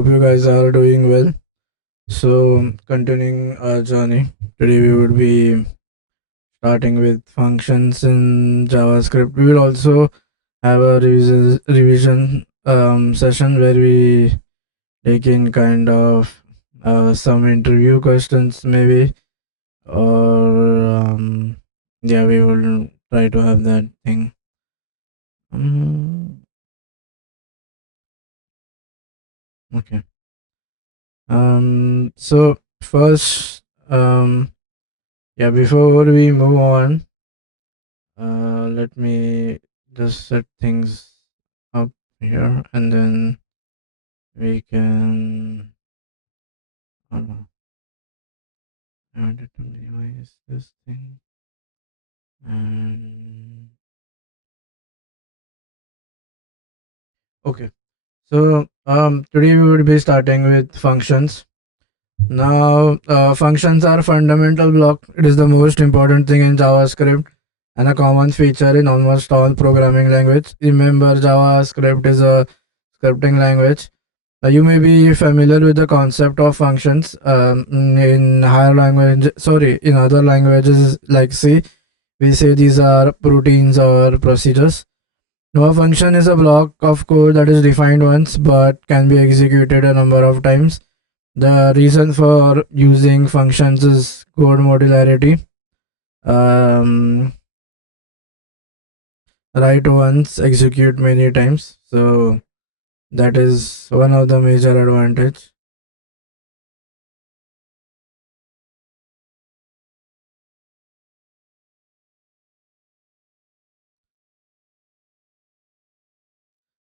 Hope you guys are doing well. So, continuing our journey, today we would be starting with functions in JavaScript. We will also have a revision session where we take in kind of some interview questions, maybe, or yeah, we will try to have that thing. Um, okay. So first, yeah, before we move on, let me just set things up here and then we can add it to device this thing and okay. So today we would be starting with functions. Now functions are fundamental block. It is the most important thing in JavaScript and a common feature in almost all programming language. Remember, JavaScript is a scripting language. You may be familiar with the concept of functions in higher language. Sorry, in other languages like C, we say these are routines or procedures. Now, a function is a block of code that is defined once but can be executed a number of times. The reason for using functions is code modularity. Um, write once, execute many times. So that is one of the major advantage.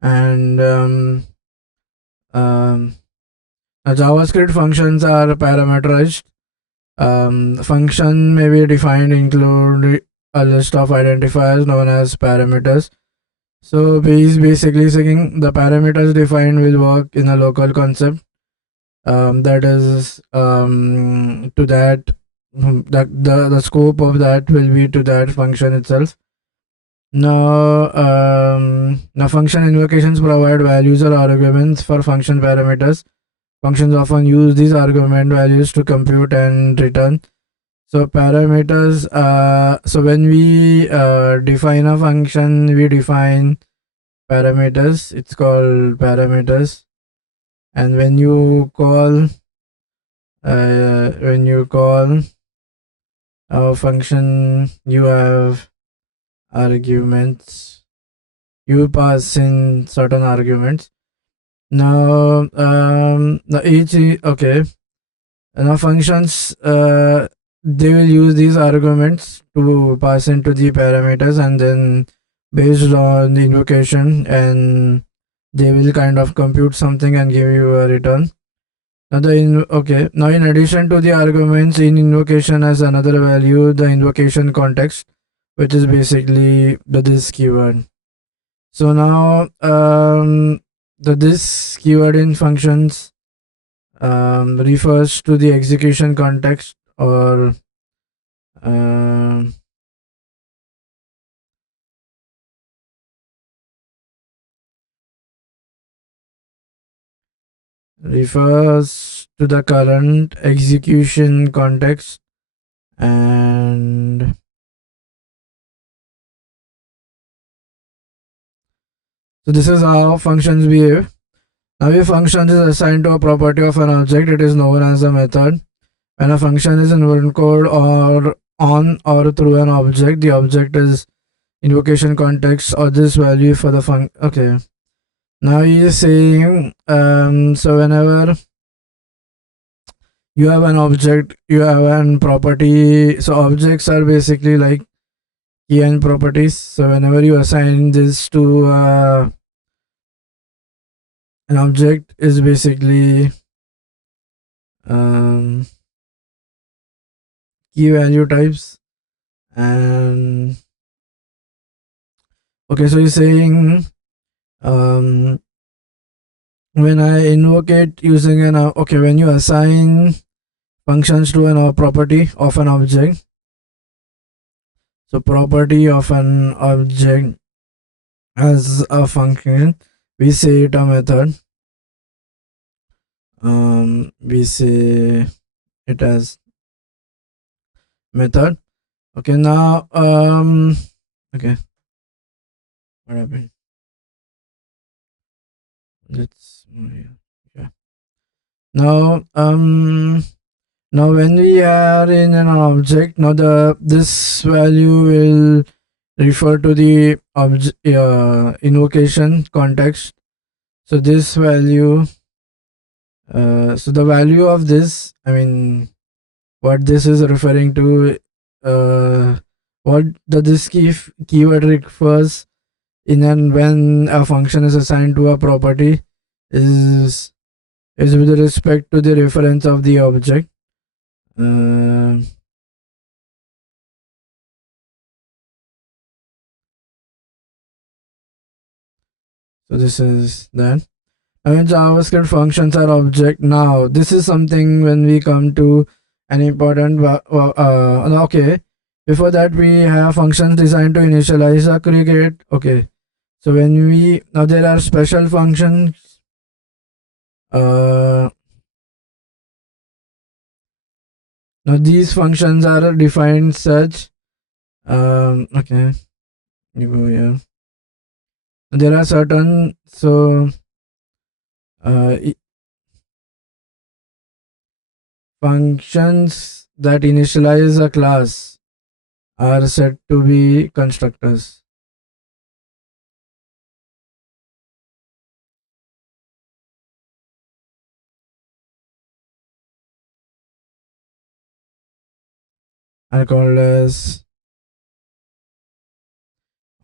And um, JavaScript functions are parameterized. Function may be defined include a list of identifiers known as parameters. So basically saying the parameters defined will work in a local concept. That is to that the scope of that will be to that function itself. Now function invocations provide values or arguments for function parameters. Functions often use these argument values to compute and return. So parameters. So when we define a function, we define parameters. It's called parameters. And when you call a function, you have arguments. You pass in certain arguments. Now, okay. Now functions, they will use these arguments to pass into the parameters, and then based on the invocation, and they will kind of compute something and give you a return. Now now in addition to the arguments, in invocation has another value, the invocation context, which is basically the this keyword. So now the this keyword in functions refers to the execution context, or um, refers to the current execution context. And so this is how functions behave. Now if function is assigned to a property of an object, it is known as a method. When a function is invoked or on or through an object, the object is invocation context or this value for the function. Okay. Now he is saying, so whenever you have an object, you have an property. So objects are basically like key and properties. So whenever you assign this to an object, is basically key value types. And okay, so you're saying when I invoke it using an okay, when you assign functions to an property of an object, so property of an object as a function, we say it a method. we say it as method. Okay, now okay, what happened? Let's move here. Yeah. Now now when we are in an object, now the this value will refer to the object invocation context. So this value, so the value of this, I mean, what this is referring to, what the this keyword refers in and when a function is assigned to a property is with respect to the reference of the object. Uh, so this is that. I mean, JavaScript functions are object. Now, this is something when we come to an important. Okay, before that we have functions designed to initialize or create. Okay, so when we now there are special functions. Now these functions are defined such. Okay, you go here. There are certain uh, functions that initialize a class are said to be constructors. Are called as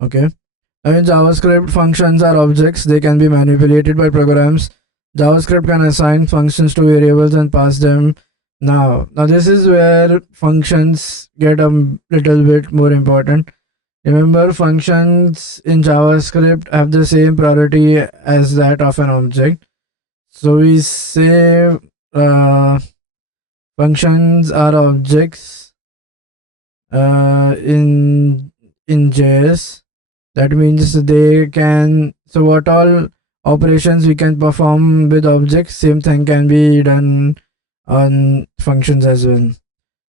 okay. I mean, JavaScript functions are objects. They can be manipulated by programs. JavaScript can assign functions to variables and pass them. Now this is where functions get a little bit more important. Remember, functions in JavaScript have the same priority as that of an object. So we say functions are objects in JS. That means they can. So what all operations we can perform with objects, same thing can be done on functions as well.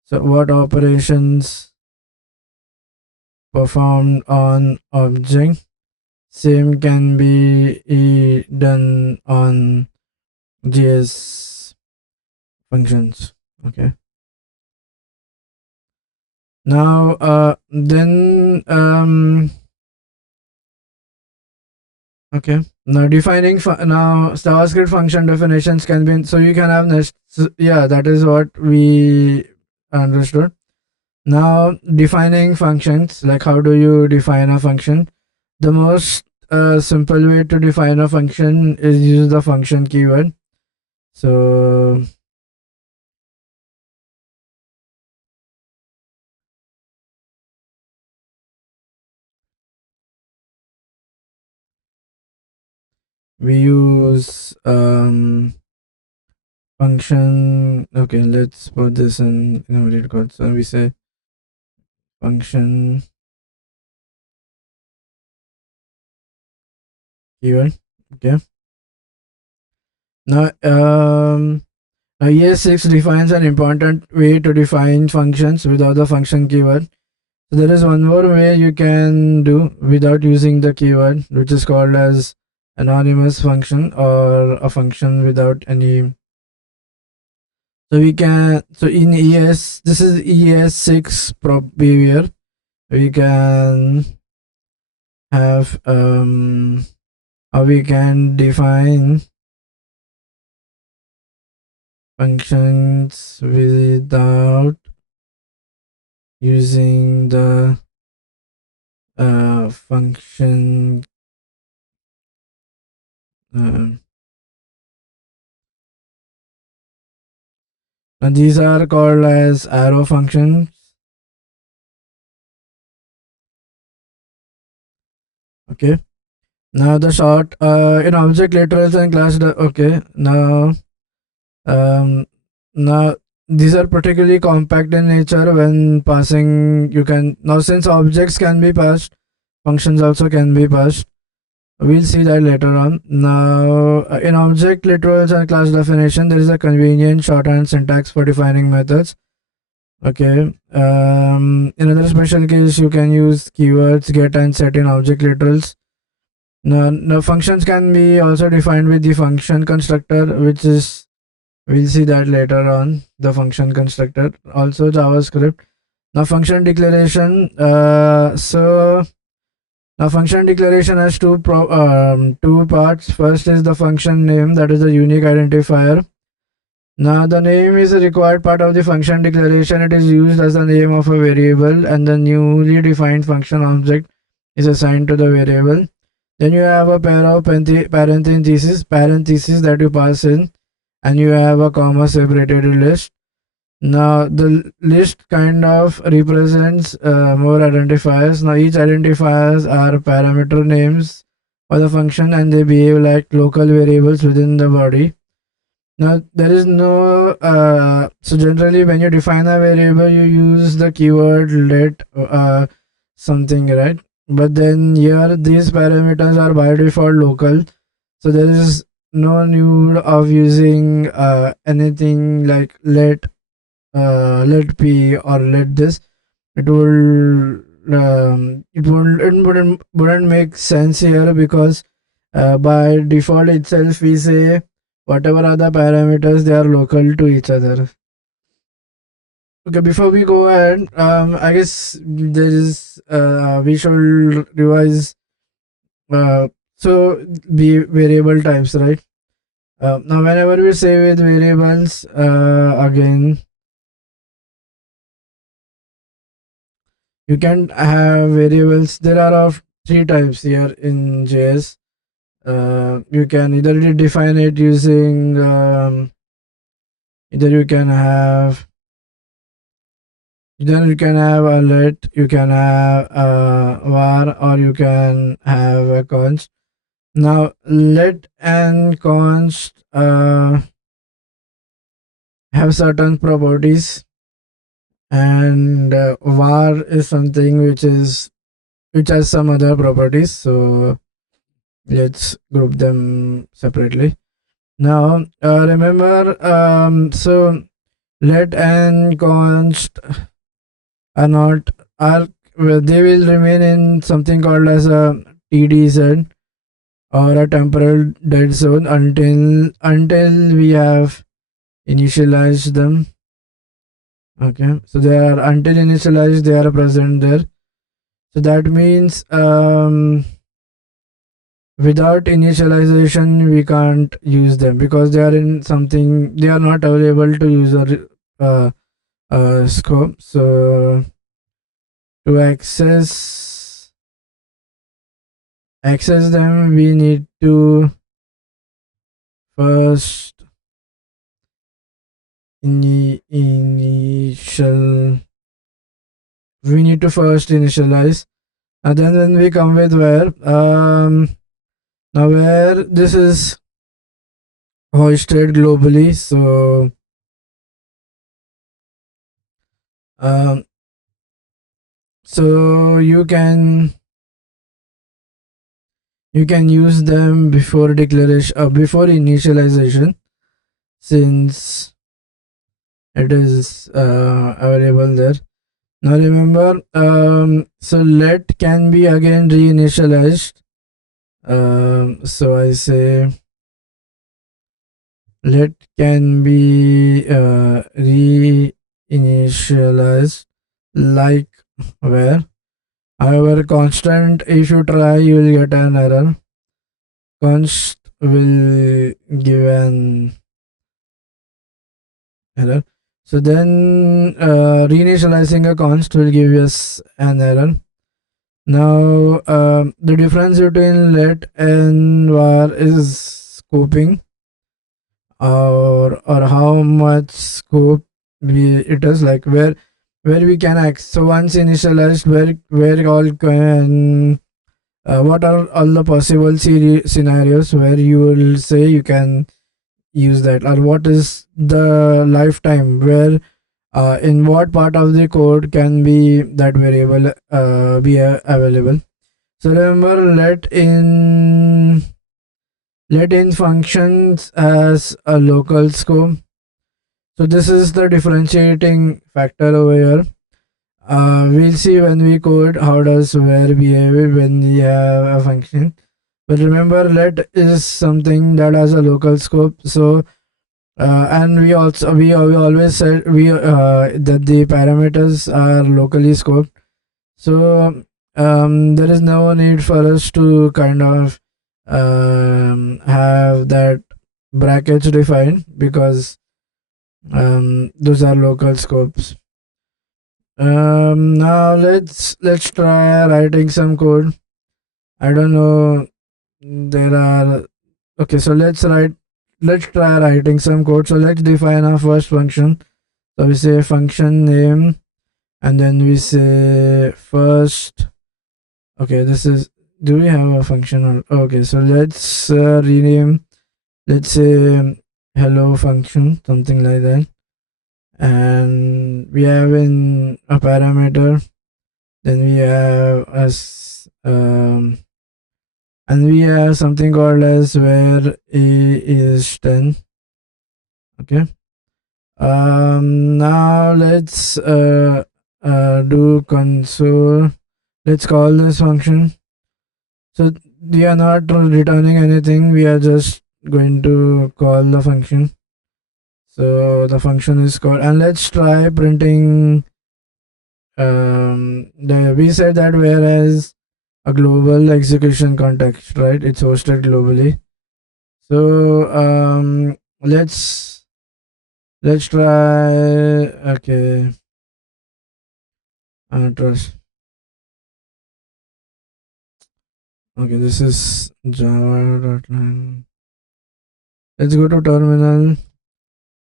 So what operations performed on object, same can be done on JS functions. Okay. Now then okay, now defining now JavaScript function definitions can be, so you can have next, yeah, that is what we understood. Now defining functions, like how do you define a function? The most simple way to define a function is use the function keyword. So we use function. Okay, let's put this in inverted quotes. So we say function keyword. Okay. Now ES6 defines an important way to define functions without the function keyword. So there is one more way you can do without using the keyword, which is called as anonymous function or a function without any. So we can, so in ES, this is ES6 behavior. We can have how we can define functions without using the function and these are called as arrow functions. Okay, now the short in object literals and class okay, now these are particularly compact in nature. When passing, you can, now since objects can be passed, functions also can be passed. We'll see that later on. Now, in object literals and class definition, there is a convenient shorthand syntax for defining methods. Okay. In other special case, you can use keywords get and set in object literals. Now functions can be also defined with the function constructor, which is, we'll see that later on. The function constructor, also JavaScript. Now function declaration. Now function declaration has two parts. First is the function name, that is the unique identifier. Now the name is a required part of the function declaration. It is used as the name of a variable, and the newly defined function object is assigned to the variable. Then you have a pair of parentheses that you pass in, and you have a comma separated list. Now the list kind of represents more identifiers. Now each identifiers are parameter names for the function, and they behave like local variables within the body. Now there is no so generally when you define a variable, you use the keyword let something, right? But then here these parameters are by default local, so there is no need of using anything like let p or let this. It will wouldn't make sense here, because by default itself we say whatever are the parameters, they are local to each other. Okay, before we go ahead, I guess there is we should revise so the variable types, right? Now whenever we say with variables, again you can have variables. There are of three types here in JS. You can either define it using either you can have a let, you can have a var, or you can have a const. Now let and const have certain properties, and var is something which has some other properties. So let's group them separately. Now remember, so let and const are not are they will remain in something called as a TDZ, or a temporal dead zone, until we have initialized them. Okay, so they are until initialized, they are present there. So that means without initialization we can't use them, because they are in something, they are not available to user scope. So to access them, we need to first initialize, and then when we come with where, now where this is hosted globally, so so you can use them before declaration, before initialization, since it is available there. Now remember, so let can be again reinitialized. So I say let can be reinitialized like where. However, constant, if you try, you will get an error. Const will give an error. So then reinitializing a const will give us an error. Now the difference between let and var is scoping, or how much scope it is, like where we can access. So once initialized, where all can what are all the possible scenarios where you will say you can use that, or what is the lifetime where in what part of the code can be that variable be available. So remember, let in functions as a local scope. So this is the differentiating factor over here. We'll see when we code how does where behave when we have a function. But remember, let is something that has a local scope. So and we always said that the parameters are locally scoped. So there is no need for us to kind of have that brackets defined because those are local scopes. Now let's try writing some code. I don't know. There are okay. So Let's try writing some code. So let's define our first function. So we say function name, and then we say first. Okay, this is. Do we have a function? Okay, so let's rename. Let's say hello function, something like that. And we have in a parameter. Then we have as and we have something called as where a is 10. Okay. Now let's do console. Let's call this function. So we are not returning anything. We are just going to call the function. So the function is called, and let's try printing. We said that whereas a global execution context, right? It's hosted globally. So let's try. Okay, trust. Okay, this is Java.line. Let's go to terminal.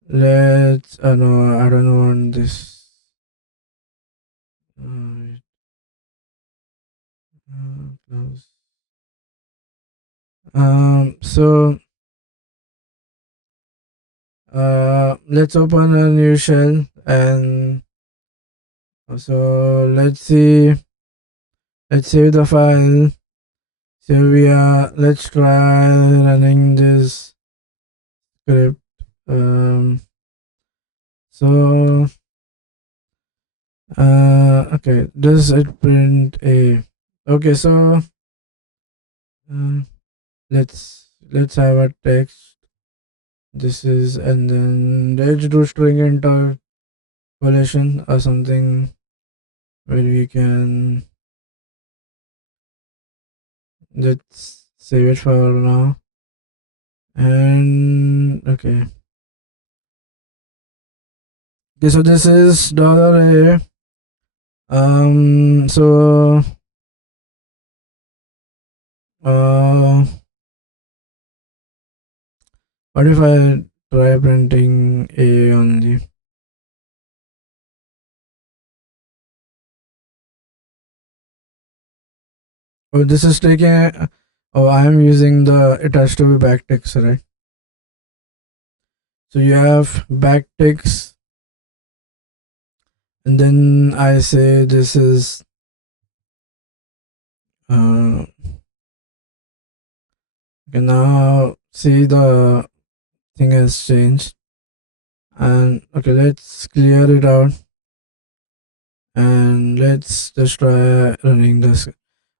Let's. No, I don't want this. Close. So let's open a new shell and so let's see. Let's save the file. So let's try running this script. So okay, does it print a? Okay, so let's have a text. This is, and then let's do string interpolation or something where we can. Let's save it for now. And okay. Okay, so this is $a. So what if I try printing a only? Oh, this is taking. Oh, I am using the. It has to be backticks, right? So you have backticks, and then I say this is. Okay, now see the thing has changed, and okay, let's clear it out, and let's just try running this.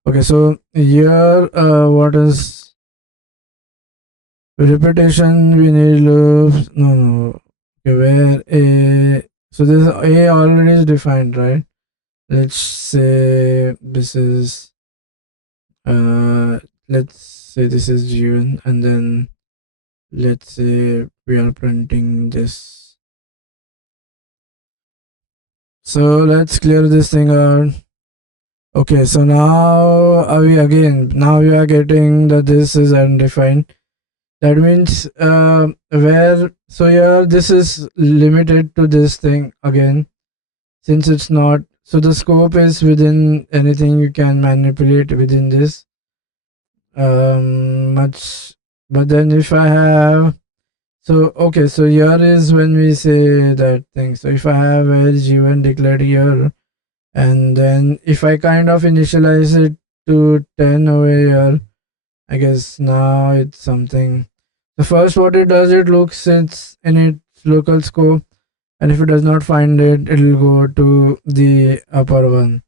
Okay, so here, what is repetition? We need loops. No. Okay, where a. So this a already is defined, right? Let's say this is. Let's say this is given, and then let's say we are printing this. So let's clear this thing out. Okay, so now we are getting that this is undefined. That means where, so here this is limited to this thing again, since it's not, so the scope is within anything you can manipulate within this much. But then if I have, so okay, so here is when we say that thing. So if I have a g1 declared here, and then if I kind of initialize it to 10 over here. I guess now it's something. The first what it does, it looks it's in its local scope, and if it does not find it, it will go to the upper one.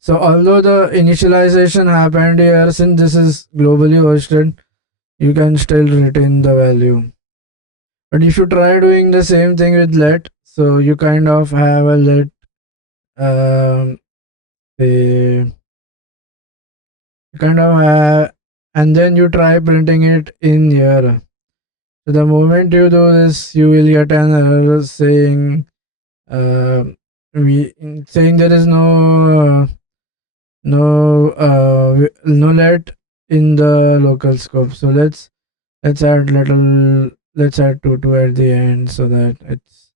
So although the initialization happened here, since this is globally hosted, you can still retain the value. But if you try doing the same thing with let, so you kind of have a let, um, the kind of and then you try printing it in here. So the moment you do this, you will get an error saying uh, we saying there is no let in the local scope. So let's add little, let's add two at the end so that it's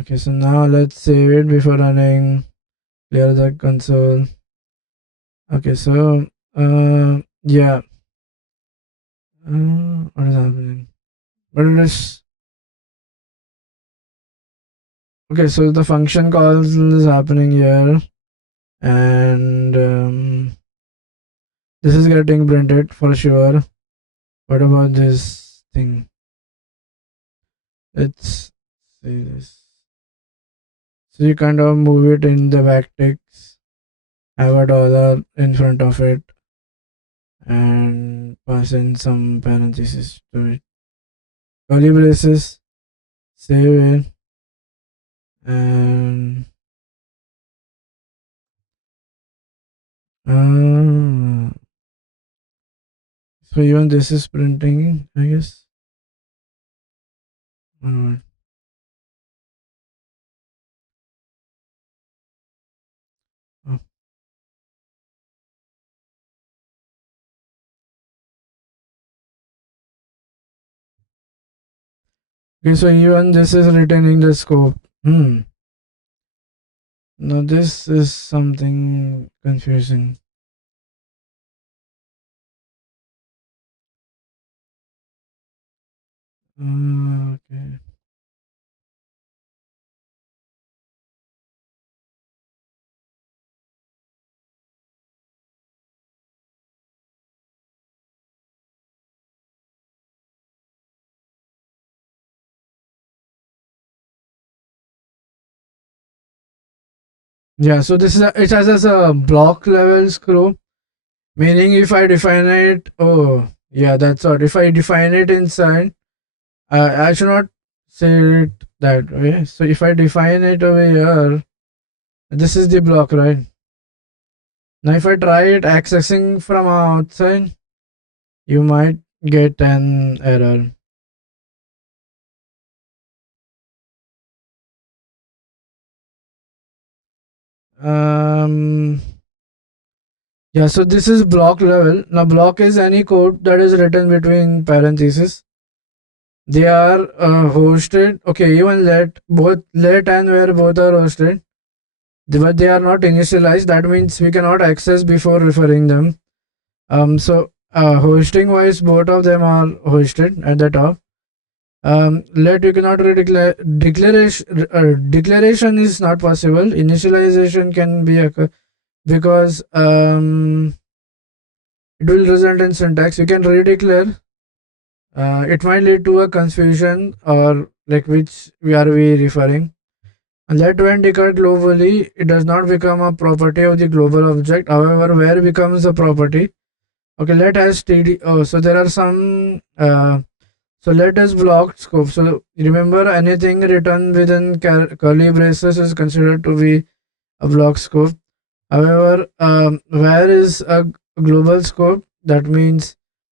okay. So now let's save it before running. Clear the console. Okay, so yeah, what is happening? But it is okay. So the function calls is happening here, and this is getting printed for sure. What about this thing? Let's see this. So you kind of move it in the backticks, have a dollar in front of it, and pass in some parentheses to it. Curly braces, save it, and so even this is printing, I guess. Uh, oh. Okay, so even this is retaining the scope. Now this is something confusing. Okay. Yeah, so this is it has a block level scroll, meaning if I define it, oh yeah, that's what. If I define it inside, I should not say it that way. So if I define it over here, this is the block, right? Now if I try it accessing from outside, you might get an error. Um, yeah, so this is block level. Now block is any code that is written between parentheses. They are hosted. Okay, even let and where both are hosted, but they are not initialized. That means we cannot access before referring them. So hosting wise, both of them are hosted at the top. Let you cannot declaration is not possible. Initialization can be occur because it will result in syntax. You can redeclare. It might lead to a confusion or like which we are referring. Let when declared globally, it does not become a property of the global object. However, where becomes a property. Okay, let has td. Oh, so there are some. So let is blocked scope. So remember, anything written within curly braces is considered to be a block scope. However, where is a global scope? That means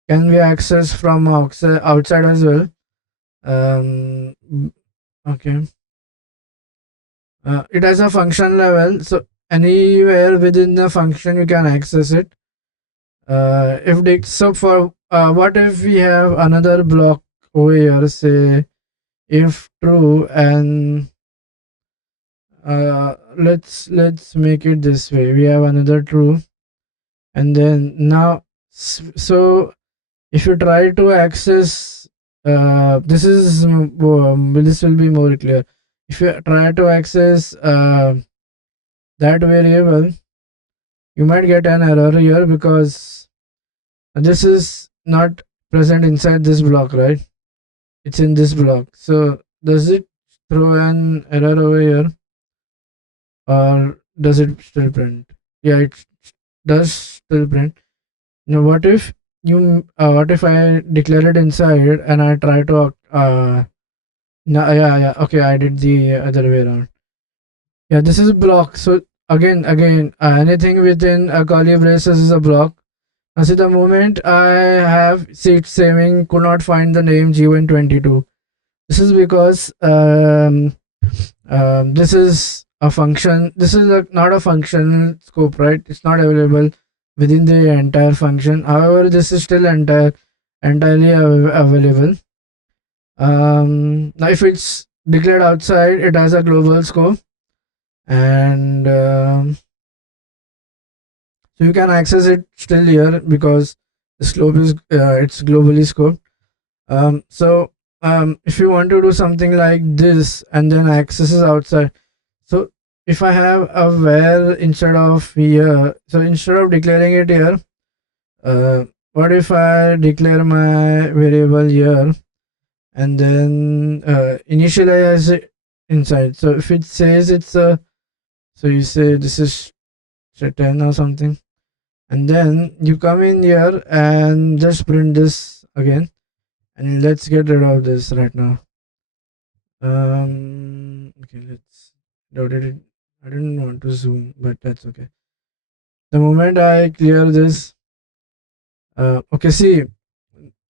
can be accessed from outside as well. Um, okay. It has a function level, so anywhere within the function you can access it. If they, so for what if we have another block over here, say if true, and let's make it this way. We have another true, and then now so if you try to access this will be more clear. If you try to access that variable, you might get an error here because this is not present inside this block, right? It's in this block. So does it throw an error over here, or does it still print? Yeah, it does still print. Now what if I declare it inside and I try to no, yeah, okay, I did the other way around. Yeah, this is a block. So again, anything within a curly braces is a block. Now see, the moment I have see it saving could not find the name G122. This is because this is a function. This is not a function scope, right? It's not available within the entire function. However, this is still entirely available. Now, if it's declared outside, it has a global scope, and so you can access it still here because the scope is it's globally scoped. If you want to do something like this and then access is outside, so if I have a where instead of here, so instead of declaring it here, what if I declare my variable here and then initialize it inside? So if it says it's a, so you say this is 10 or something, and then you come in here and just print this again, and let's get rid of this right now. Okay, let's loaded it. I didn't want to zoom, but that's okay. The moment I clear this, okay, see,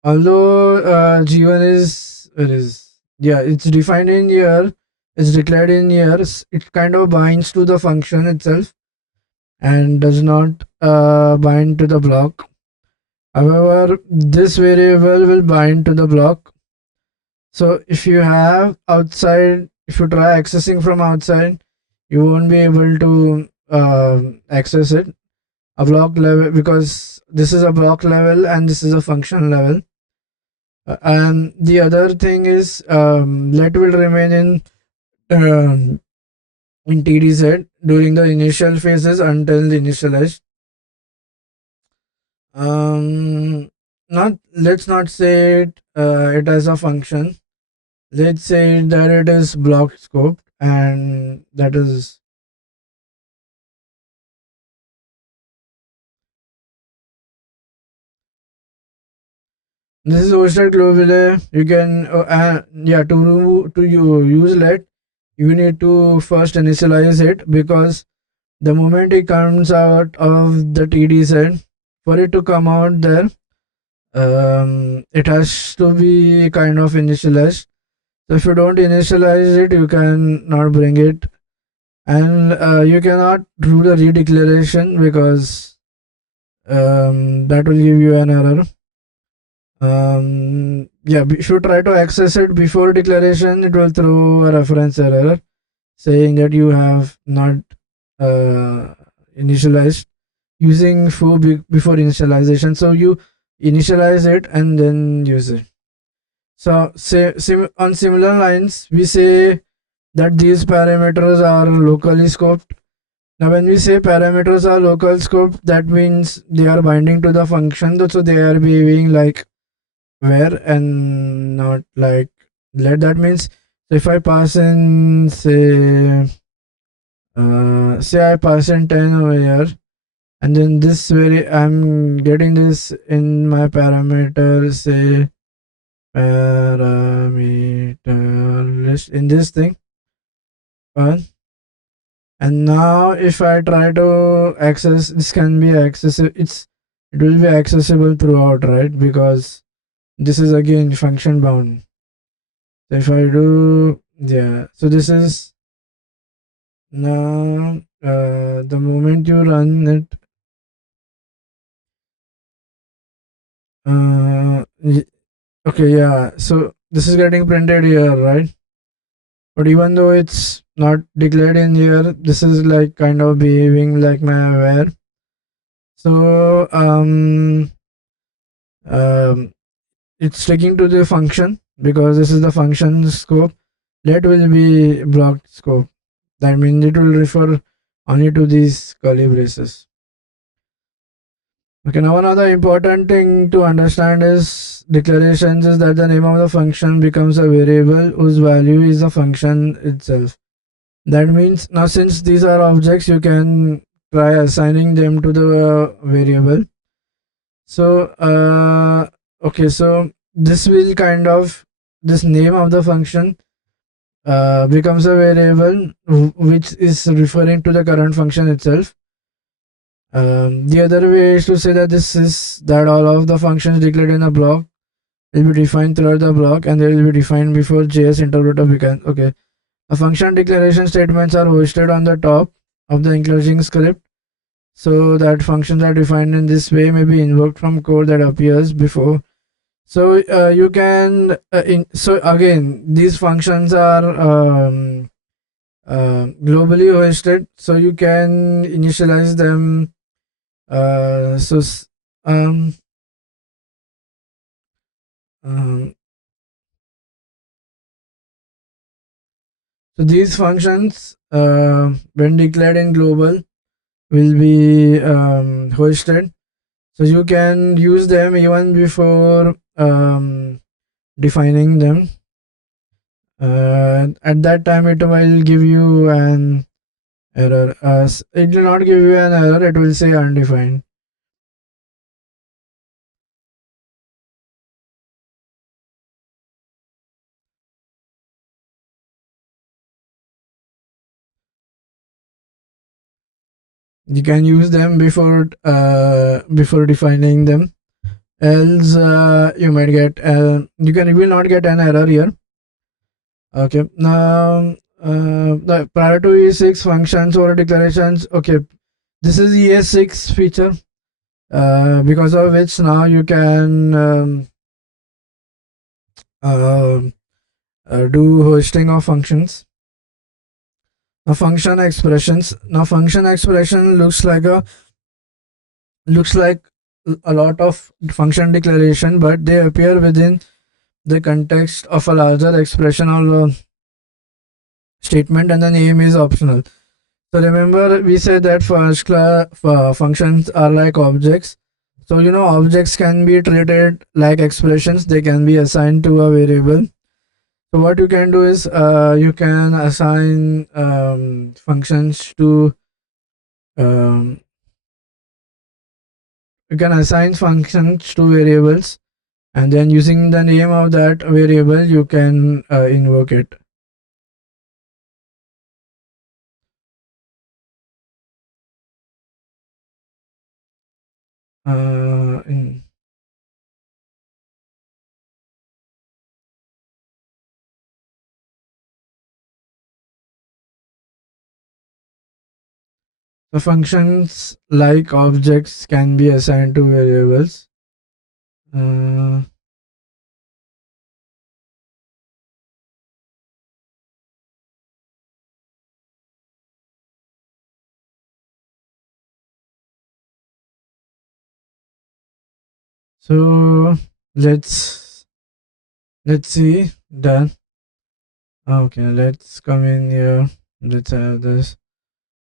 although G1 is, it is, yeah, it's defined in here, it's declared in here, it kind of binds to the function itself and does not bind to the block. However, this variable will bind to the block. So if you have outside, if you try accessing from outside, you won't be able to access it a block level, because this is a block level and this is a function level. And the other thing is, let will remain in TDZ during the initial phases until initialized. Not, let's not say it as a function. Let's say that it is block scoped, and that is this is hosted globally. You can yeah, to you use let, you need to first initialize it, because the moment it comes out of the TD for it to come out there, it has to be kind of initialized. So if you don't initialize it, you can not bring it, and you cannot do the redeclaration because that will give you an error. Yeah, if you try to access it before declaration, it will throw a reference error saying that you have not initialized using foo before initialization. So you initialize it and then use it. So on similar lines, we say that these parameters are locally scoped. Now when we say parameters are local scoped, that means they are binding to the function, so they are behaving like where and not like let. That means if I pass in say I pass in 10 over here, and then this I'm getting this in my parameter, say parameter list in this thing, and now if I try to access, this can be accessible, it will be accessible throughout, right? Because this is again function bound. So if I do, yeah, so this is now the moment you run it, okay, yeah, so this is getting printed here, right? But even though it's not declared in here, this is like kind of behaving like my where. So it's sticking to the function because this is the function scope. Let will be blocked scope. That means it will refer only to these curly braces. Okay, now another important thing to understand is declarations is that the name of the function becomes a variable whose value is the function itself. That means now since these are objects, you can try assigning them to the variable. So okay, so this will kind of this name of the function becomes a variable which is referring to the current function itself. The other way is to say that this is that all of the functions declared in a block will be defined throughout the block and they will be defined before JS interpreter begins. Okay, the function declaration statements are hosted on the top of the enclosing script, so that functions are defined in this way may be invoked from code that appears before. So you can so again these functions are globally hosted, so you can initialize them. Uh, so s- um, um, so these functions, when declared in global, will be hosted. So you can use them even before defining them. At that time, it will give you an error. It will not give you an error. It will say undefined. You can use them before defining them. Else, you will not get an error here. Okay. Now, the prior to E6 functions or declarations. Okay, this is ES6 feature, because of which now you can uh, do hosting of functions. Now, function expressions. Now, function expression looks like a lot of function declaration, but they appear within the context of a larger expression or statement, and the name is optional. So remember, we said that first class functions are like objects. So objects can be treated like expressions. They can be assigned to a variable. So what you can do is you can assign functions to um, you can assign functions to variables, and then using the name of that variable, you can invoke it. In the functions like objects can be assigned to variables. Uh, so let's see done. Okay, let's come in here. Let's have this,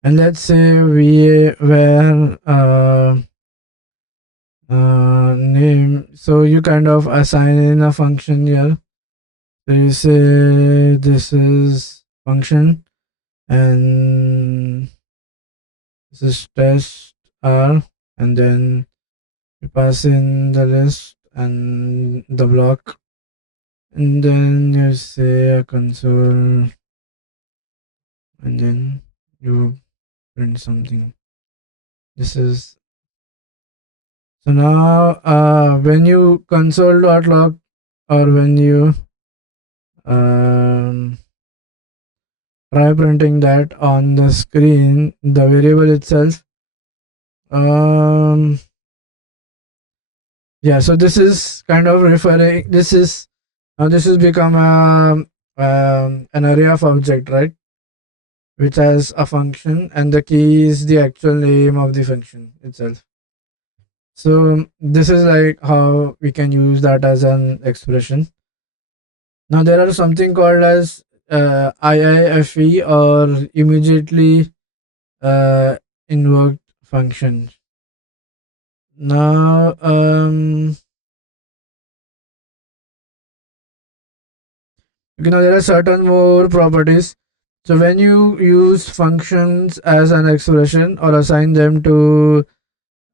and let's say we were name. So you kind of assign in a function here. So you say this is function, and this is test R, and then you pass in the list and the block, and then you say a console, and then you print something. This is so now when you console.log, or when you um, try printing that on the screen, the variable itself, um, yeah, so this is kind of referring, this is now this has become an array of object, right, which has a function, and the key is the actual name of the function itself. So this is like how we can use that as an expression. Now there are something called as IIFE, or immediately uh, invoked functions. Now, there are certain more properties. So when you use functions as an expression or assign them to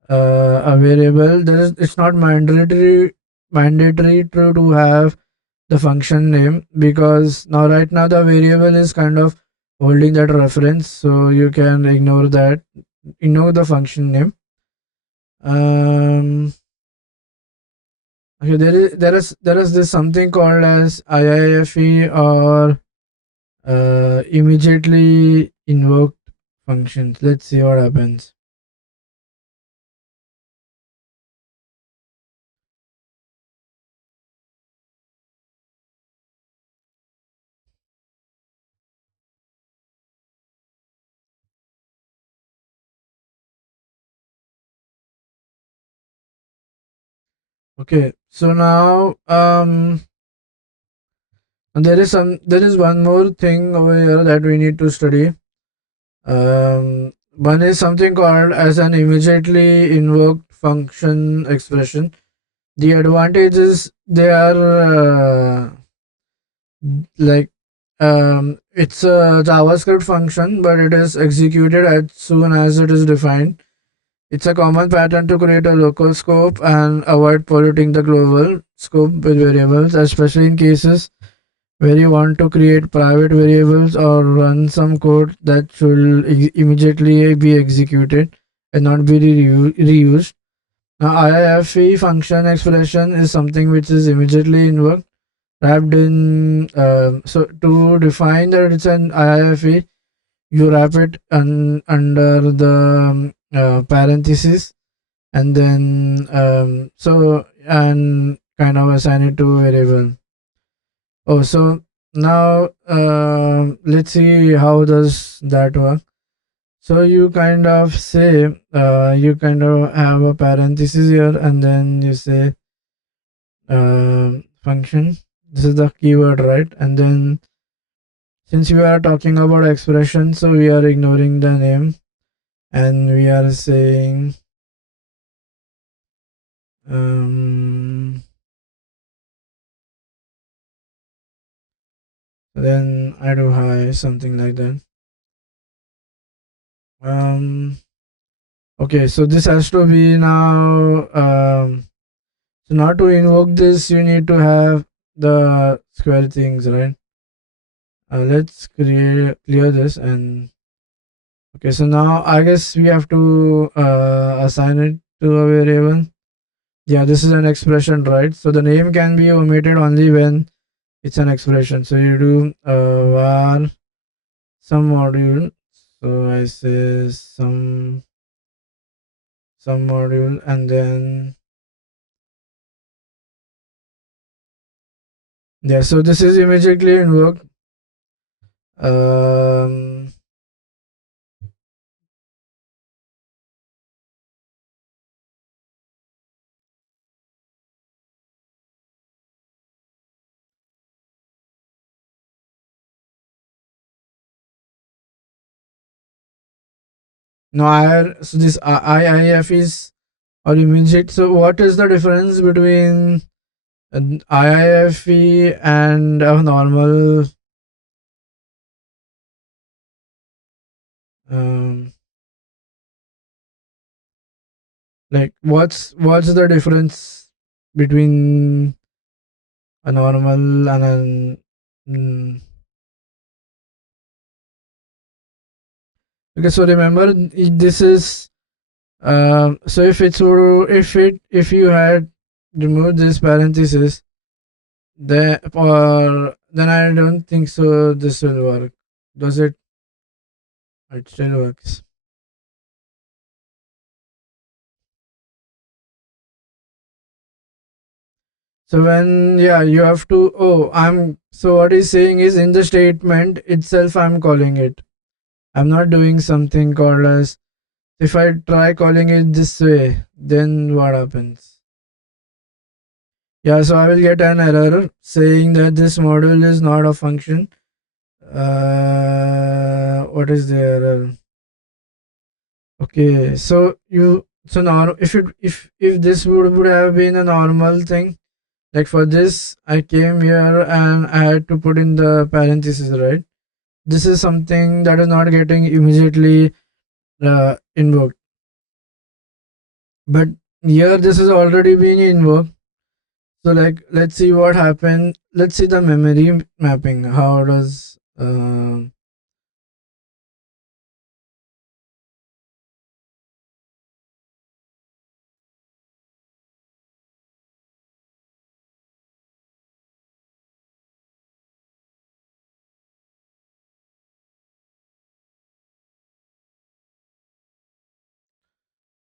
a variable, it's not mandatory to have the function name, because right now the variable is kind of holding that reference, so you can ignore the function name. Okay, there is this something called as IIFE, or immediately invoked functions. Let's see what happens. Okay, so now there is one more thing over here that we need to study. One is something called as an immediately invoked function expression. The advantage is they are like it's a JavaScript function, but it is executed as soon as it is defined. It's a common pattern to create a local scope and avoid polluting the global scope with variables, especially in cases where you want to create private variables or run some code that should immediately be executed and not be reused. Now, IIFE function expression is something which is immediately invoked, wrapped in. So, to define that it's an IIFE, you wrap it under the parentheses, and then and kind of assign it to a variable. Oh, so now let's see how does that work. So you kind of say, you kind of have a parenthesis here, and then you say function. This is the keyword, right? And then since we are talking about expression, so we are ignoring the name, and we are saying then I do hi, something like that. Okay, so this has to be now. So now to invoke this, you need to have the square things, right? Let's clear this, and okay. So now I guess we have to assign it to a variable. Yeah, this is an expression, right? So the name can be omitted only when it's an expression. So you do var some module. So I say some module, and then yeah. So this is immediately invoked. Um, no, so this IIF is or immediate. So what is the difference between an IIFE and a normal? Um, like what's the difference between a normal and an okay, so remember this is so if you had removed this parenthesis, then I don't think so this will work. Does it? It still works. So when you have to so what he's saying is in the statement itself I'm calling it. I'm not doing something called as, if I try calling it this way, then what happens? Yeah, so I will get an error saying that this module is not a function. What is the error? Okay, so now if this would have been a normal thing, like for this I came here and I had to put in the parentheses, right? This is something that is not getting immediately invoked, but here this is already being invoked. So like let's see what happened. Let's see the memory mapping. How does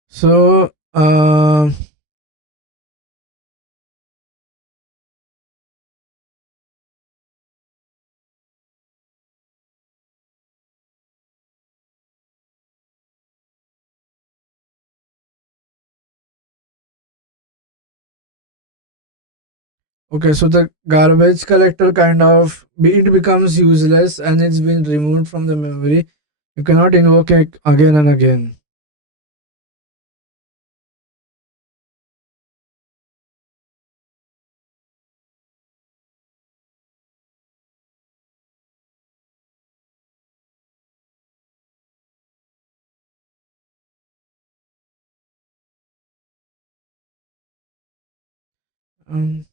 so okay, so the garbage collector kind of it becomes useless and it's been removed from the memory. You cannot invoke it again and again. Um,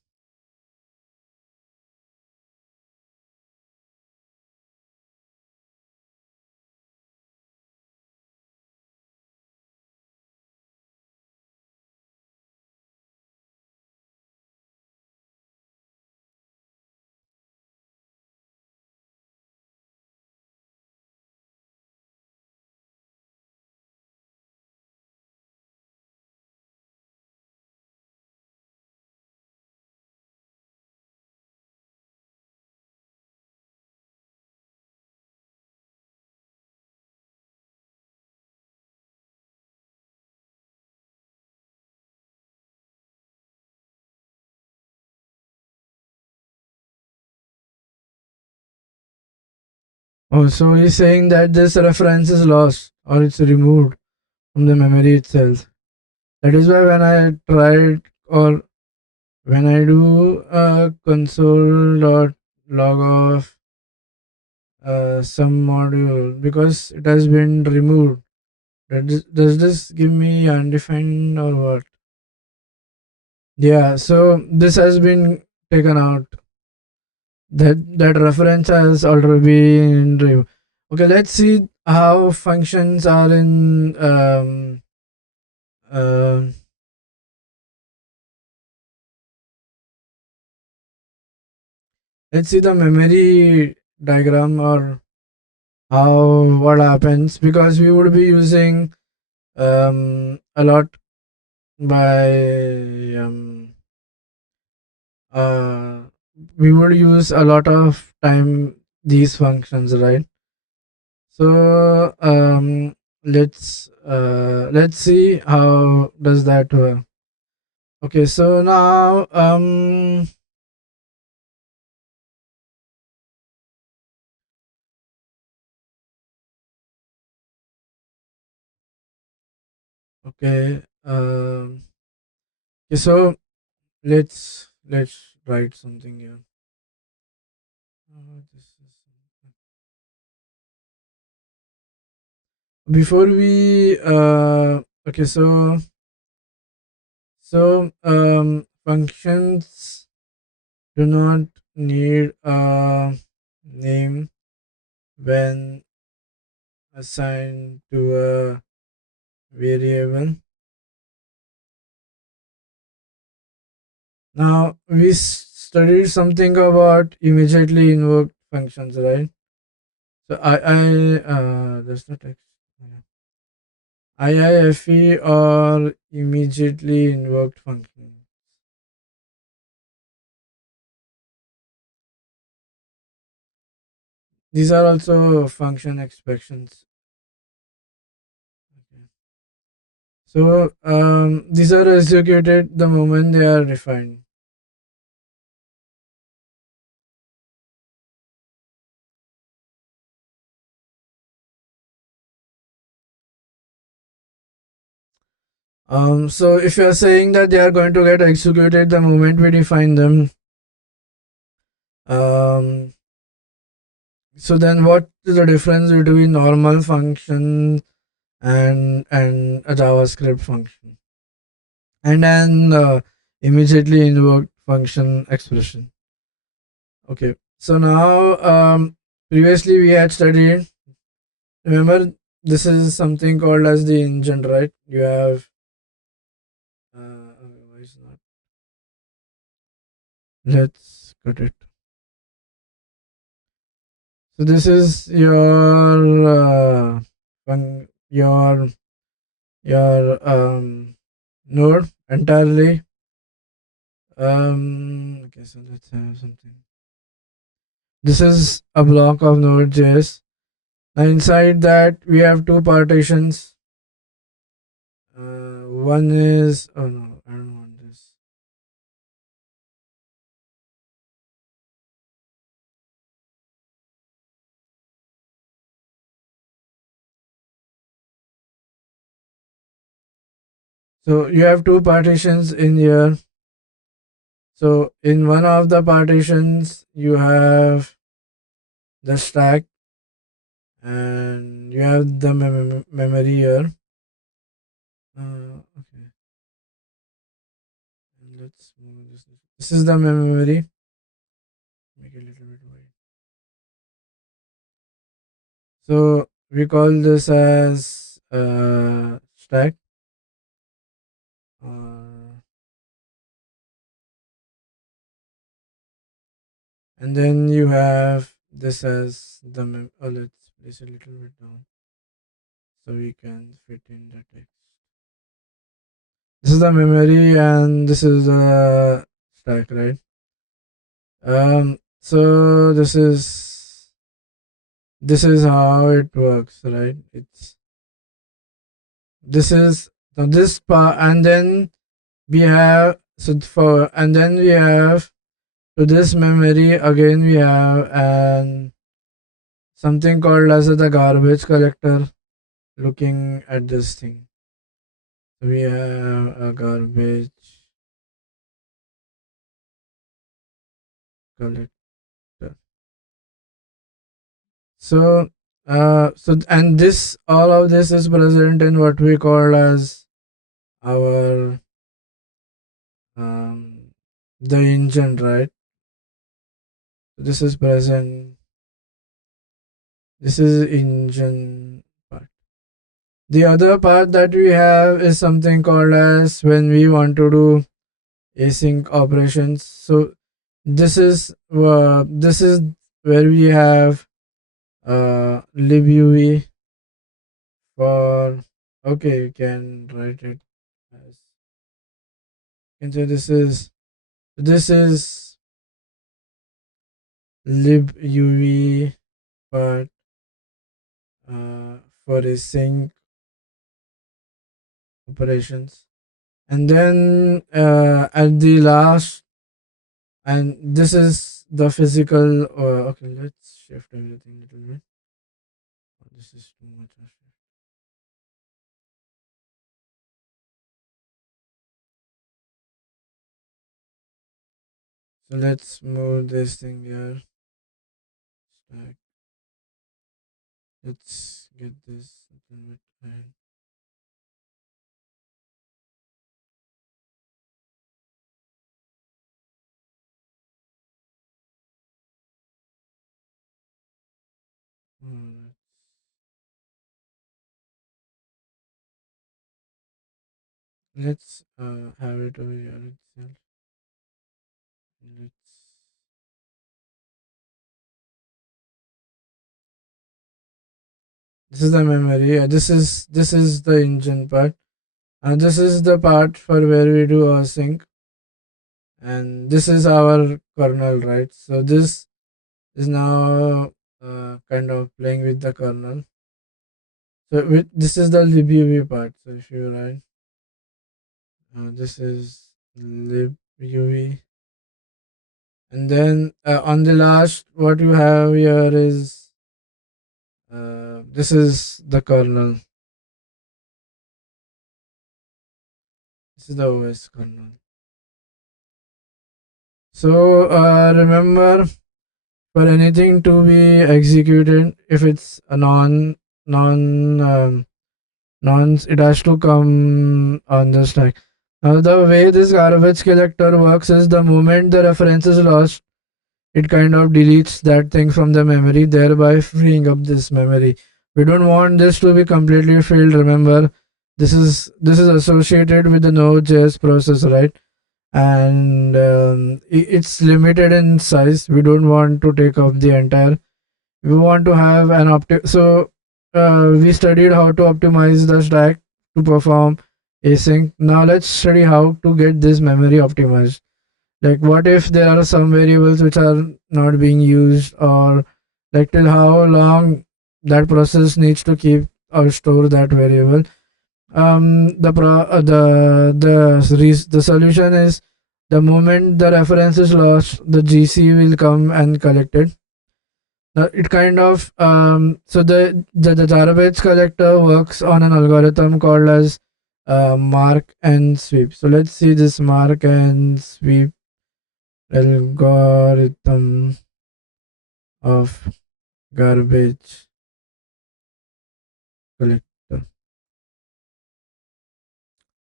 oh, so he's saying that this reference is lost or it's removed from the memory itself. That is why when I tried or when I do console dot log off some module because it has been removed. Does this give me undefined or what? Yeah, so this has been taken out. That reference has already been removed. Okay, let's see how functions are in uh, let's see the memory diagram or how what happens because we would be using a lot by um, uh, we would use a lot of time these functions, right? So let's see how does that work. Okay, so now okay okay, so let's write something here. This is before we okay, so functions do not need a name when assigned to a variable. Now we studied something about immediately invoked functions, right? So that's not text. IIFE or immediately invoked function. These are also function expressions. Okay. So these are executed the moment they are defined. So if you are saying that they are going to get executed the moment we define them, um, so then what is the difference between normal function and a JavaScript function and then immediately invoked function expression? Okay, so now previously we had studied. Remember, this is something called as the engine, right? You have why is not? Let's cut it. So this is your your node entirely. Okay, so let's have something. This is a block of Node.js. Now inside that we have two partitions. One is, oh no, I don't want this. So you have two partitions in here. So in one of the partitions you have the stack and you have the memory here. Okay, let's move this. This is the memory. Make it a little bit wide. So we call this as stack. Uh, and then you have this as the oh, let's place a little bit down so we can fit in the text. This is the memory and this is the stack, right? So this is how it works, right? It's this is now this part, and then we have so for and then we have to this memory again we have and something called as the garbage collector. Looking at this thing, we have a garbage collector. So, and this all of this is present in what we call as our the engine, right? This is present. This is engine part. The other part that we have is something called as when we want to do async operations. So this is where we have libuv for, okay, you can write it as, you can say this is libuv but for async operations, and then at the last, and this is the physical, okay, let's shift everything a little bit. This is too much of shift. So let's move this thing here. Stack. Let's get this a little bit high. Hmm, let's have it over here itself. Let's This is the memory. This is the engine part, and this is the part for where we do our sync, and this is our kernel, right? So this is now kind of playing with the kernel. So this is the libuv part. So if you write, this is libuv, and then on the last, what you have here is this is the kernel. It's the OS kernel. So remember, for anything to be executed, if it's a non non, it has to come on the stack. Now the way this garbage collector works is the moment the reference is lost, it kind of deletes that thing from the memory, thereby freeing up this memory. We don't want this to be completely filled. Remember, this is associated with the Node.js process, right? And it's limited in size. We don't want to take up the entire. We want to have an so we studied how to optimize the stack to perform async. Now let's study how to get this memory optimized. Like, what if there are some variables which are not being used, or like till how long that process needs to keep or store that variable. The solution is, the moment the reference is lost, the GC will come and collect it. It kind of so the garbage collector works on an algorithm called as mark and sweep. So let's see this mark and sweep algorithm of garbage collector.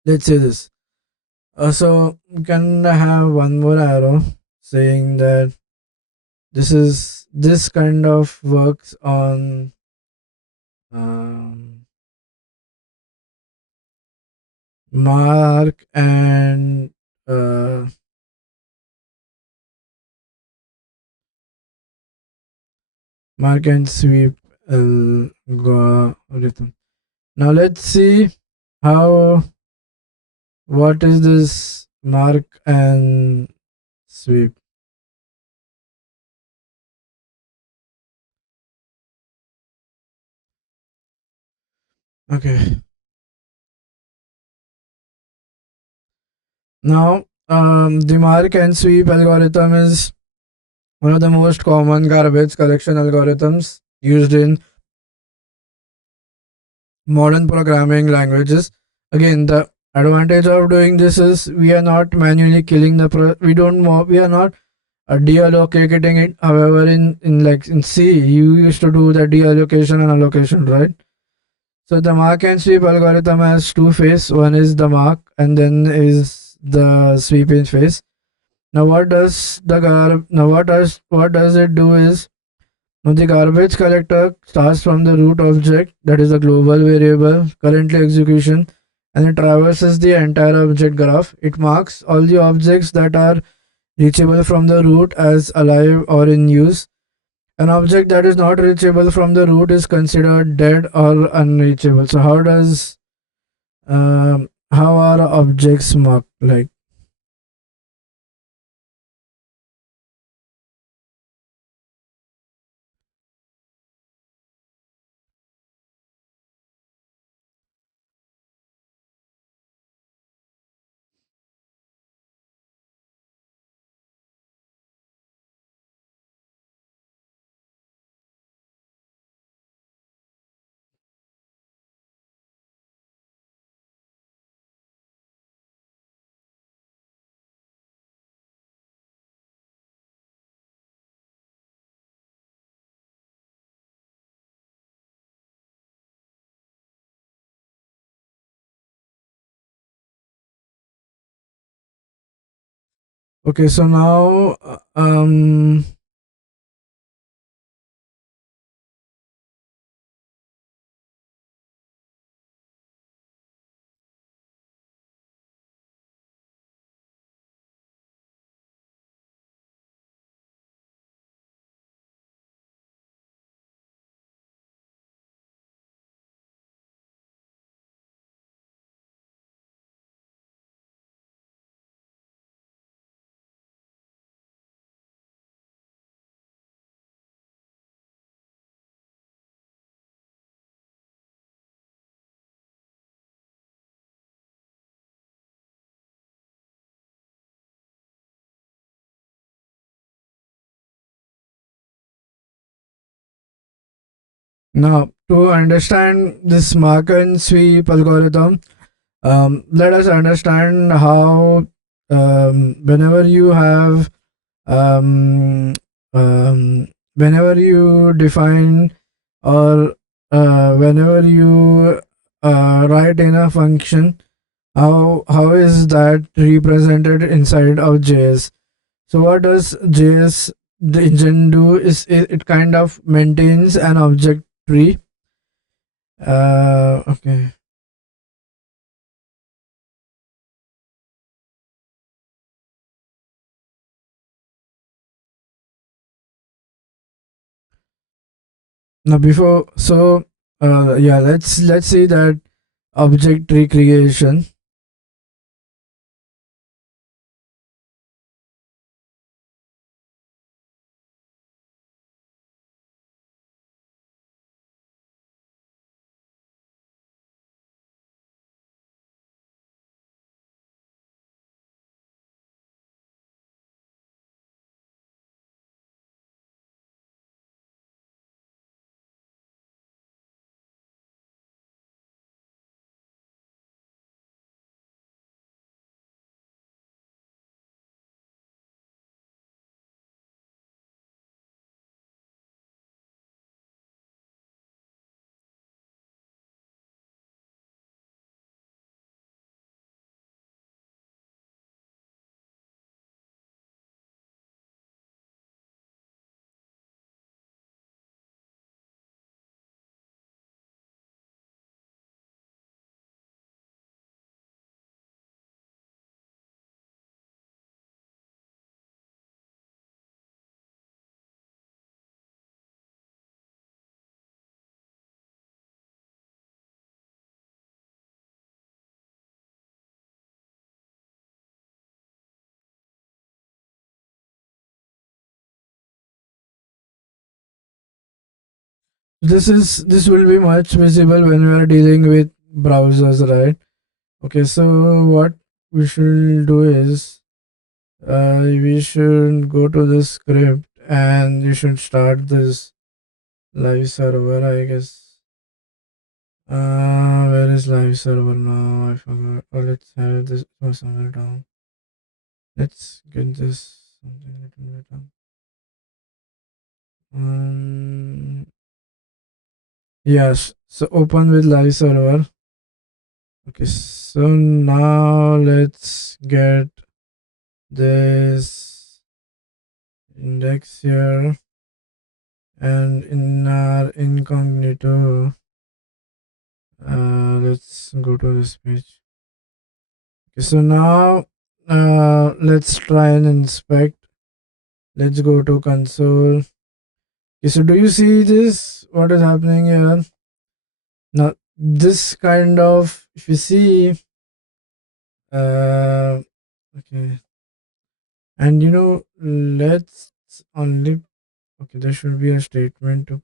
Let's say this. So we can have one more arrow saying that this kind of works on um, mark and uh, mark and sweep algorithm. Now let's see how what is this mark and sweep. Okay. Now the mark and sweep algorithm is one of the most common garbage collection algorithms used in modern programming languages. Again, the advantage of doing this is we are not manually killing the we are not deallocating it. However, in C, you used to do the deallocation and allocation, right? So the mark and sweep algorithm has two phases. One is the mark, and then is the sweeping phase. Now, what does it do is, now the garbage collector starts from the root object, that is a global variable currently execution, and it traverses the entire object graph. It marks all the objects that are reachable from the root as alive or in use. An object that is not reachable from the root is considered dead or unreachable. So how are objects marked? Like, okay, so now now to understand this mark and sweep algorithm, Let us understand how whenever you have um, um, whenever you define or whenever you write in a function, how is that represented inside of JS. So what does JS the engine do is it kind of maintains an object tree. Okay. Now before so yeah, let's see that object tree creation. This will be much visible when we are dealing with browsers, right? Okay, so what we should do is we should go to this script and you should start this live server, I guess. Where is live server now? I forgot. Oh, let's have this somewhere down. Let's get this something little bit down. Yes. So open with live server. Okay. So now let's get this index here, and in our incognito, let's go to this page. Okay. So now let's try and inspect. Let's go to console. Okay, so do you see this? What is happening here? Now, this kind of, if you see, okay, and let's only, okay, there should be a statement to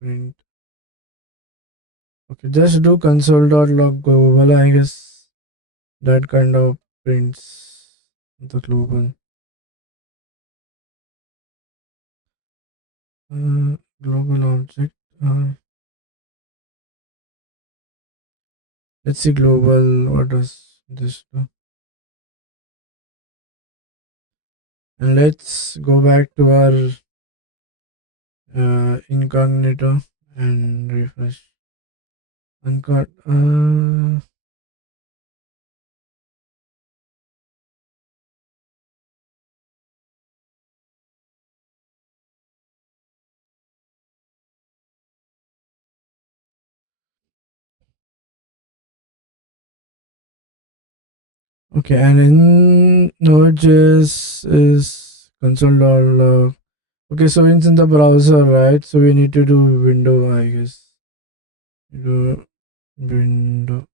print. Okay, just do console.log global, I guess that kind of prints the global. Global object. Let's see global. What does this do? And let's go back to our incognito and refresh. Uncut. Okay, and in Node.js is console.log. Okay, so it's in the browser, right? So we need to do window, I guess. Do window.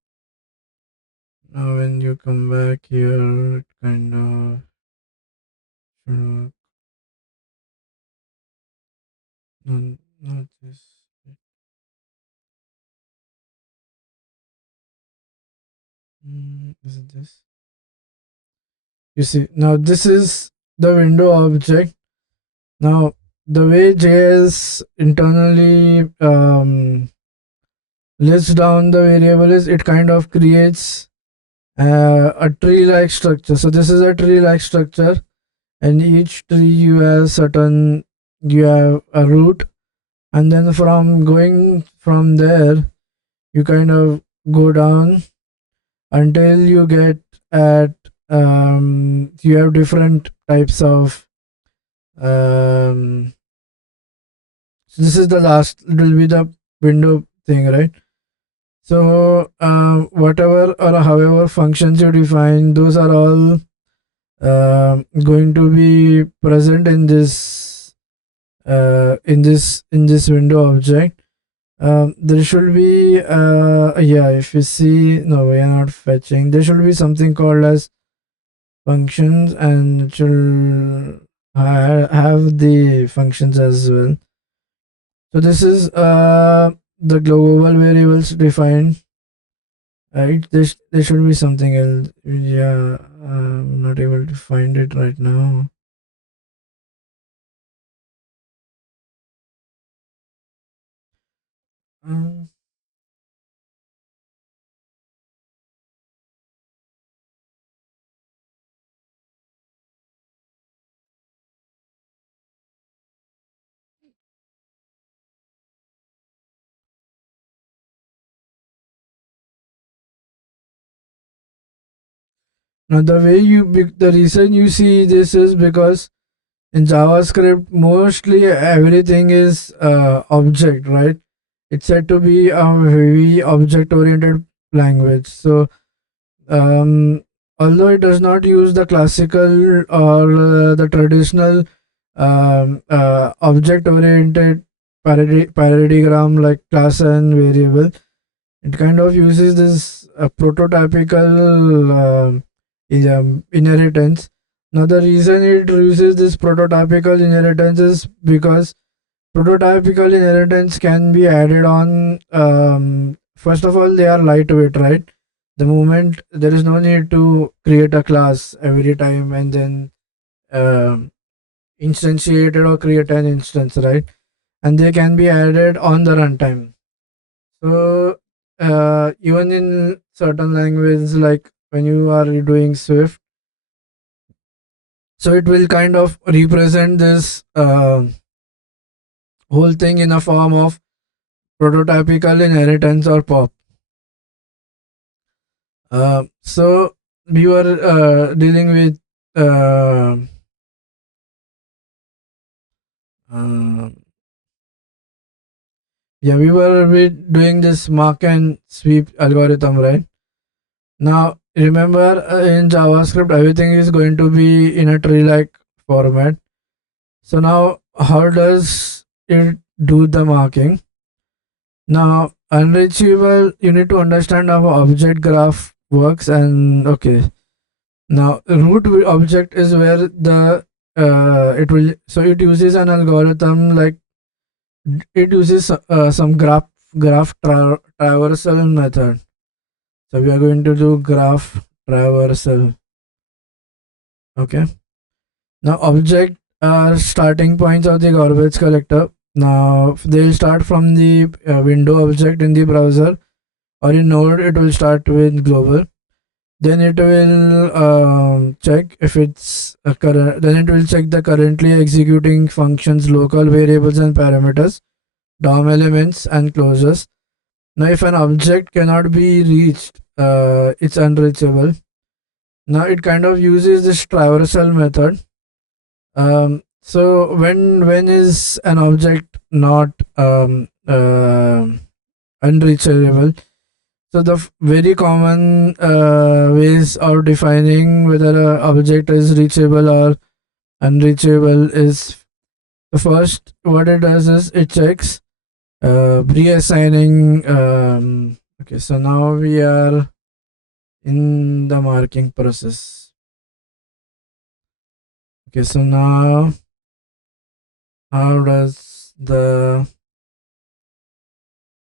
Now when you come back here, it kind of should not this. Is it this? You see, now this is the window object. Now the way JS internally lists down the variable is it kind of creates A tree like structure. So this is a tree like structure, and each tree you have a root, and then from going from there you kind of go down until you get at you have different types of um so this is the last, it will be the window thing, right? So whatever or however functions you define, those are all going to be present in this window object. There should be yeah, if you see, no, we are not fetching. There should be something called as functions, and it should have the functions as well. So this is the global variables defined, right? There should be something else. Yeah, I'm not able to find it right now. Um, Now the reason you see this is because in JavaScript mostly everything is object, right? It's said to be a very object oriented language. So although it does not use the classical or the traditional object oriented paradigm like class and variable, it kind of uses this prototypical inheritance. Now the reason it uses this prototypical inheritance is because prototypical inheritance can be added on. First of all, they are lightweight, right? The moment there is no need to create a class every time and then instantiate it or create an instance, right? And they can be added on the runtime. So even in certain languages, like when you are doing Swift, so it will kind of represent this whole thing in a form of prototypical inheritance or pop. So we were dealing with uh, uh, yeah, we were doing this mark and sweep algorithm, right? Now remember, in JavaScript everything is going to be in a tree like format. So now how does it do the marking? Now unreachable, you need to understand how object graph works. And okay, now root object is where the it will, so it uses an algorithm like it uses some traversal method. So we are going to do graph traversal. Okay. Now object are starting points of the garbage collector. Now they'll start from the window object in the browser, or in Node it will start with global. Then it will check if it's a current. Then it will check the currently executing functions, local variables and parameters, DOM elements and closures. Now, if an object cannot be reached, it's unreachable. Now, it kind of uses this traversal method. So when is an object not unreachable? So the very common ways of defining whether an object is reachable or unreachable is, the first what it does is it checks reassigning. Okay, so now we are in the marking process. Okay, so now how does the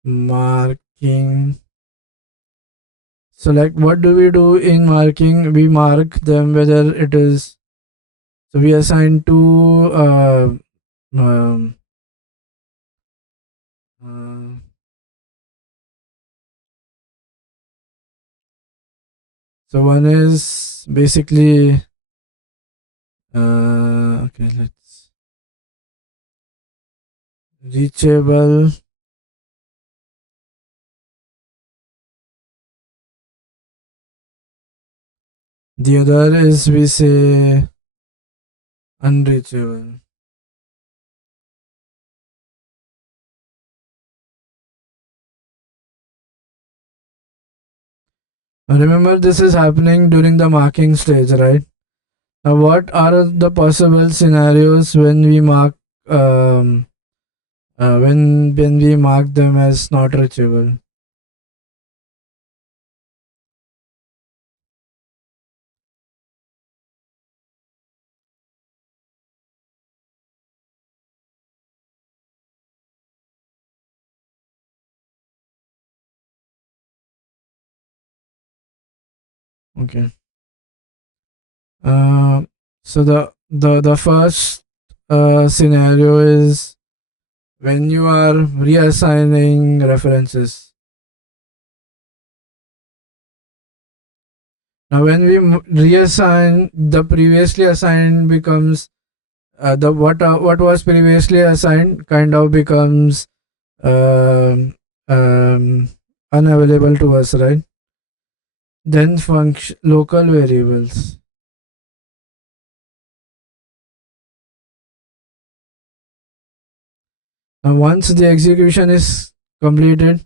marking, so like what do we do in marking? We mark them whether it is, so we assign two um, uh, So one is basically okay, let's reachable. The other is we say unreachable. Now remember, this is happening during the marking stage, right? Now, what are the possible scenarios when we mark um, when we mark them as not reachable? Okay. Uh, so the first scenario is when you are reassigning references. Now, when we reassign, the previously assigned becomes the what was previously assigned kind of becomes um, um, unavailable to us, right? Then function local variables. Now, once the execution is completed,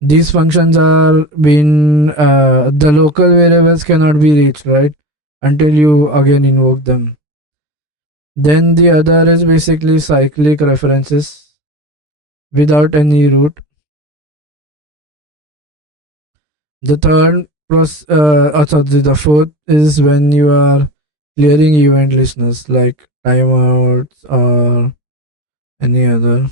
these functions are being the local variables cannot be reached, right, until you again invoke them. Then the other is basically cyclic references without any root. The third sorry, the fourth is when you are clearing event listeners like timeouts or any other.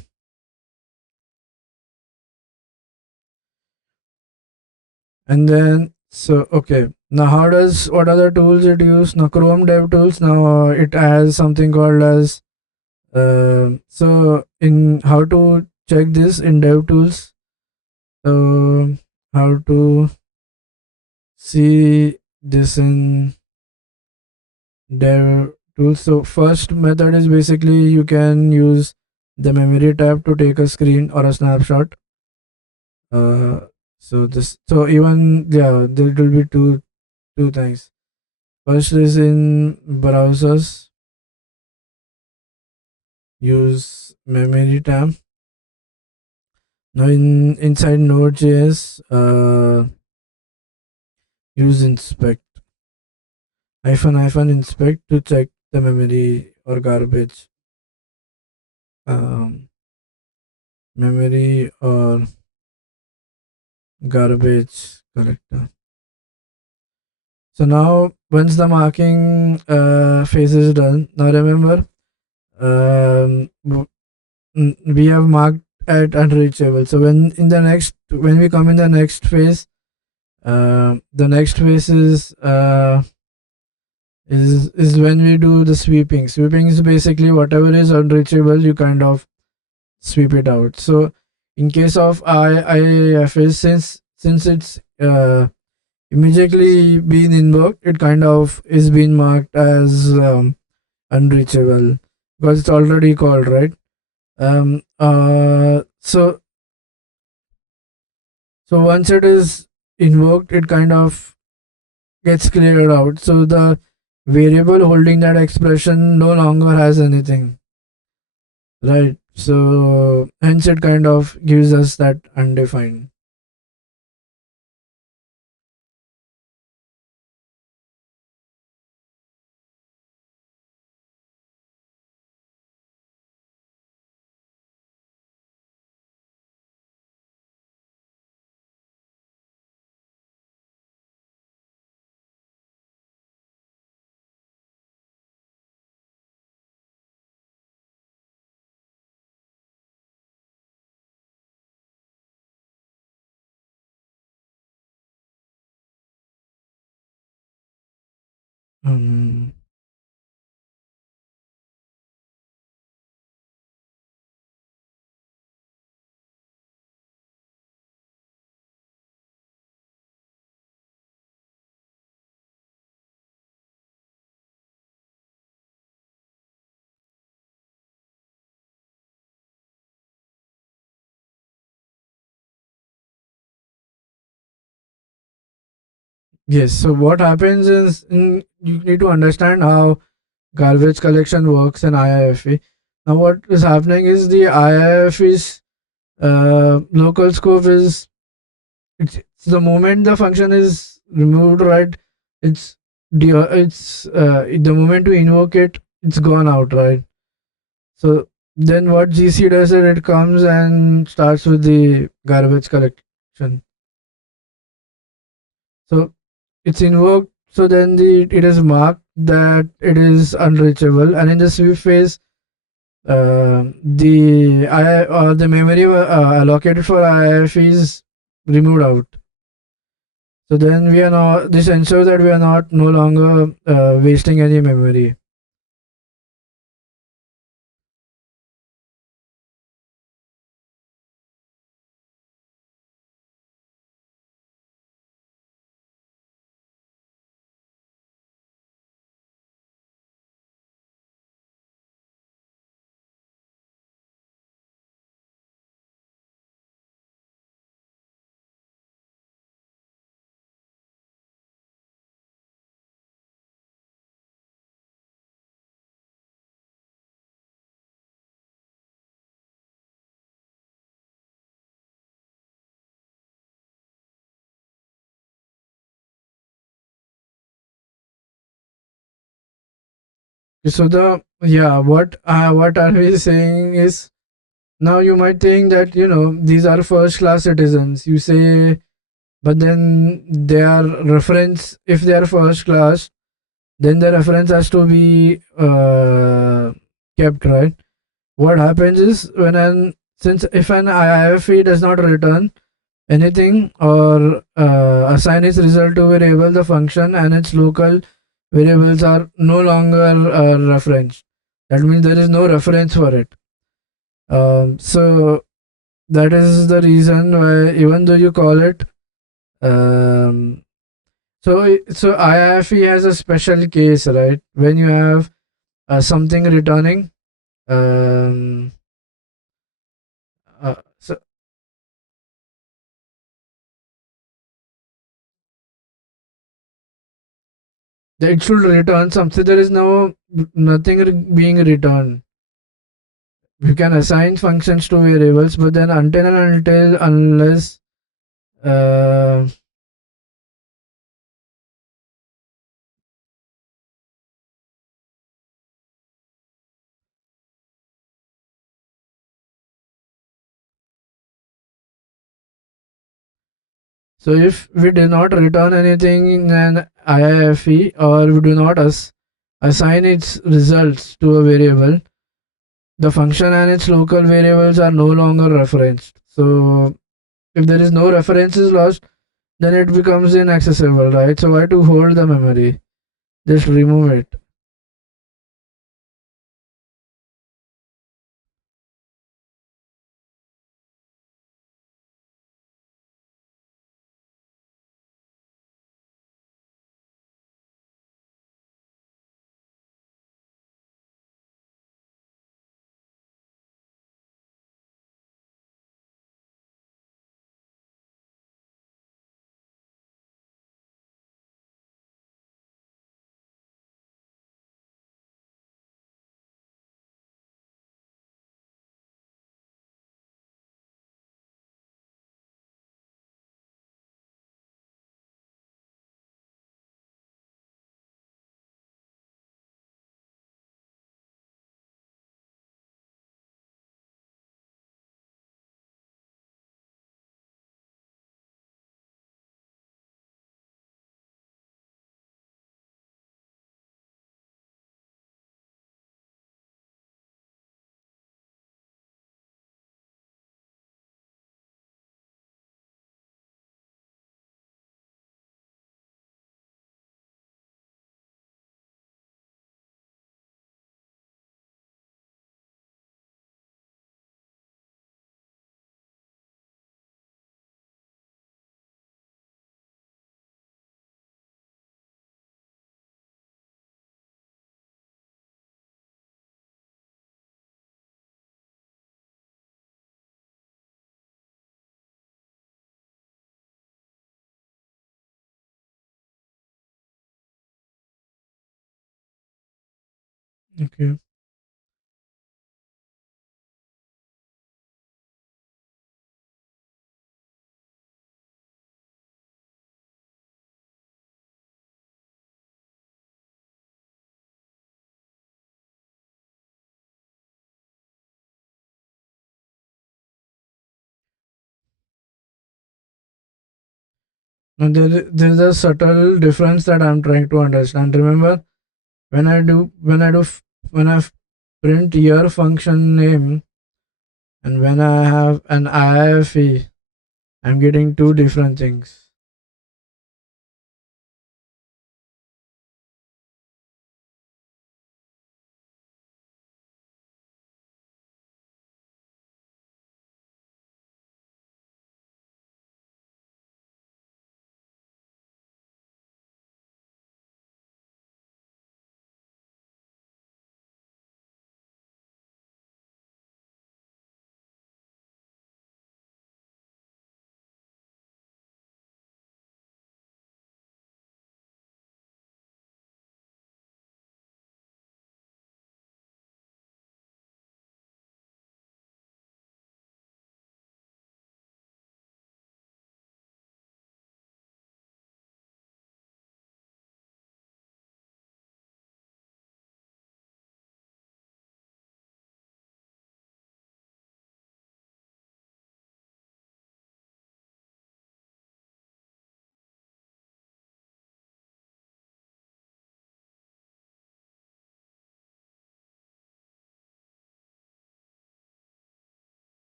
And then so okay. Now how does what other tools it use? Now Chrome Dev Tools. Now it has something called as so in how to check this in Dev Tools. So how to see this in Dev Tools. So first method is basically you can use the memory tab to take a screen or a snapshot. Uh, so even yeah there will be two things. First is in browsers, use memory tab. Now in inside Node.js, use inspect hyphen inspect to check the memory or garbage, um, memory or garbage collector. So now once the marking phase is done, now remember we have marked at unreachable. So when we come in the next phase, the next phase is when we do the sweeping. Sweeping is basically whatever is unreachable, you kind of sweep it out. So in case of IIFE, since it's immediately being invoked, it kind of is being marked as unreachable because it's already called, right? So once it is invoked, it kind of gets cleared out. So the variable holding that expression no longer has anything, right? So hence it kind of gives us that undefined. Um, Yes. So what happens is you need to understand how garbage collection works in IIFE. Now, what is happening is the IIFE's local scope is it's the moment the function is removed, right? It's the moment we invoke it, it's gone out, right? So then what GC does is it comes and starts with the garbage collection. So it's invoked. So then it is marked that it is unreachable, and in the sweep phase, the memory allocated for IIF is removed out. So then we are not. This ensures that we are not no longer wasting any memory. So the yeah, what are we saying is now you might think that these are first class citizens. You say, but then they are reference. If they are first class, then the reference has to be kept, right? What happens is since if an IIFE does not return anything or assign its result to variable, the function and its local variables are no longer referenced. That means there is no reference for it. So that is the reason why even though you call it um, so IIFE has a special case, right? When you have something returning, um, so it should return something. There is nothing being returned. You can assign functions to variables, but then unless uh, so if we do not return anything in an IIFE or we do not assign its results to a variable, the function and its local variables are no longer referenced. So if there is no references lost, then it becomes inaccessible, right? So why to hold the memory? Just remove it. Okay. And there's a subtle difference that I'm trying to understand. Remember, when I print year function name, and when I have an IIFE, I'm getting two different things.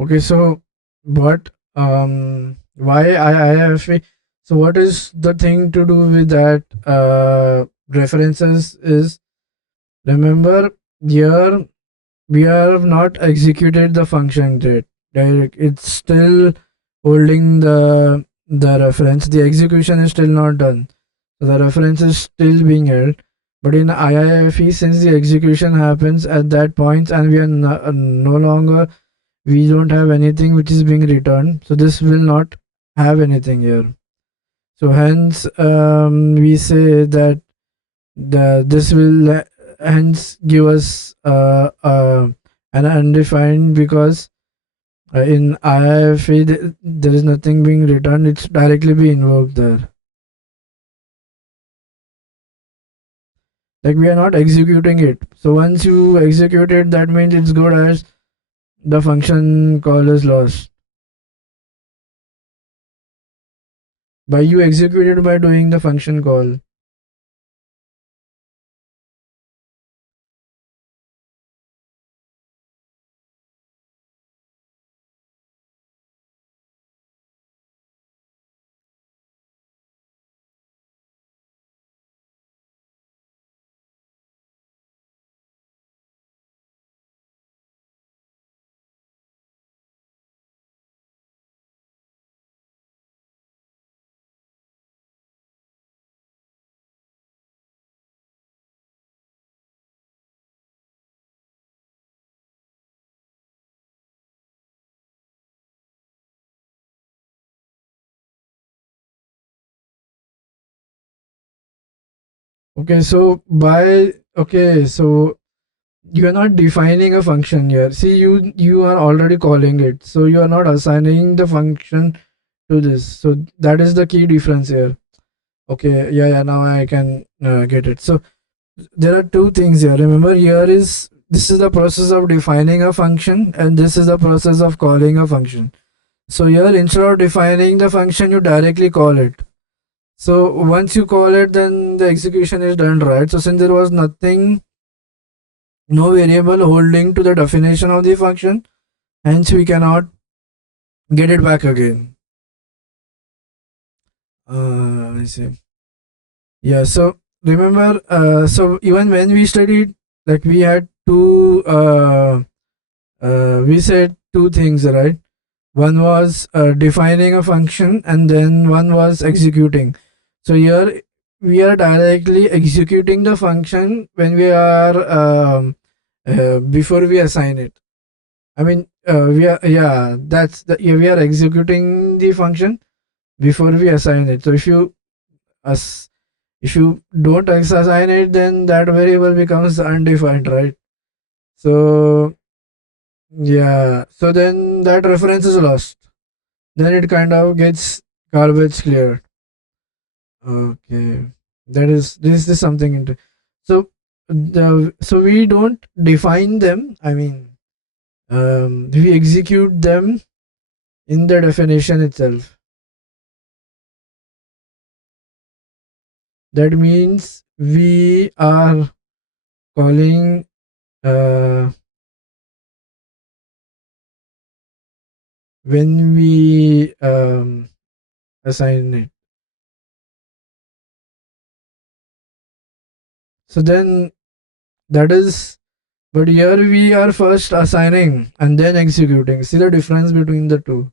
Okay, so what why IIFE? So what is the thing to do with that references is, remember, here we have not executed the function yet. It's still holding the reference. The execution is still not done. So the reference is still being held. But in IIFE, since the execution happens at that point and we are no longer, we don't have anything which is being returned. So this will not have anything here. So hence we say that this will hence give us an undefined, because in IIFE there is nothing being returned, it's directly be invoked there. Like we are not executing it. So once you execute it, that means it's good as the function call is lost. By you execute it by doing the function call. Okay, so by okay, so you are not defining a function here. See, you are already calling it, so you are not assigning the function to this. So that is the key difference here. Okay, yeah, now I can get it. So there are two things here. Remember, here is this is the process of defining a function, and this is the process of calling a function. So here, instead of defining the function, you directly call it. So once you call it, then the execution is done, right? So since there was nothing no variable holding to the definition of the function, hence we cannot get it back again. I see. Yeah, so remember, so even when we studied, like we had two, we said two things, right? One was defining a function, and then one was executing. So here we are directly executing the function when we are before we assign it. I mean, we are, yeah, that's the, yeah, we are executing the function before we assign it. So as if you don't assign it, then that variable becomes undefined, right? So yeah, so then that reference is lost. Then it kind of gets garbage cleared. Okay, that is, this is something into. So so we don't define them. I mean, we execute them in the definition itself. That means we are calling when we assign it. So then that is, but here we are first assigning and then executing. See the difference between the two.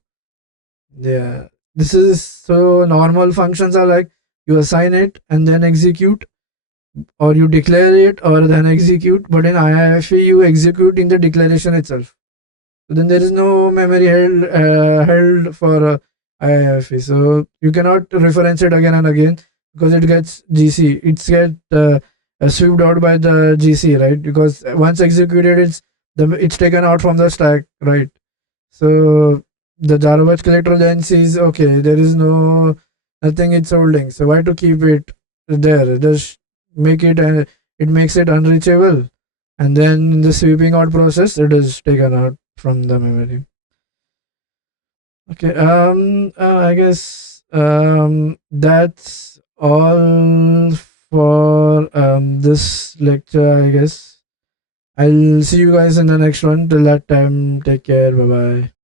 Yeah, this is, so normal functions are like you assign it and then execute, or you declare it or then execute. But in IIFE, you execute in the declaration itself. So then there is no memory held for IIFE. So you cannot reference it again and again because it gets GC. It's get swept out by the GC, right? Because once executed, it's taken out from the stack, right? So the garbage collector then sees, okay, there is nothing it's holding. So why to keep it there? Just make it, it makes it unreachable, and then in the sweeping out process, it is taken out from the memory. Okay. I guess that's all for this lecture. I guess I'll see you guys in the next one. Till that time, take care. Bye bye.